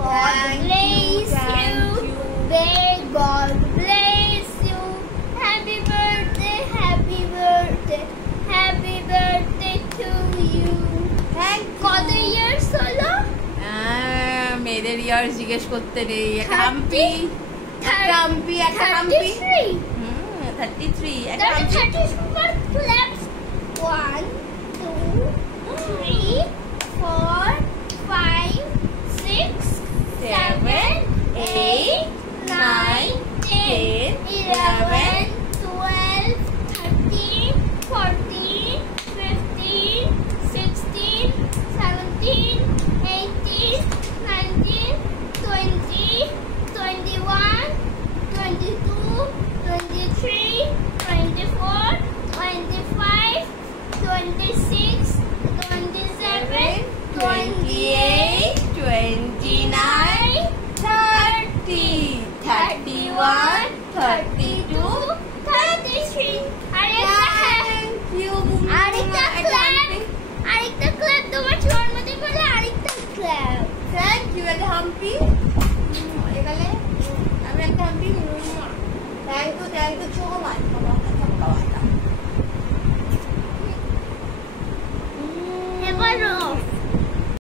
God bless you. May God bless you. Happy birthday, happy birthday, happy birthday to you. কত ইয়ার্স হলো? মেয়েদের ইয়ার্স জিজ্ঞেস করতে নেই। একটা হাম্পি, একটা হাম্পি, একটা হাম্পি। 33 একটা হাম্পি। 33 claps. 1 2 3 4 5 6 7 8 9 10 11 12 13 14 15 16 17 18 19 20 21 22 23 24 25 26 27 28 29 30 31 32 33 আরেকটা ক্ল্যাপ তোমার জন্মদিন বলে আরেকটা ক্ল্যাপ। Thank you. একটা হাম্পি।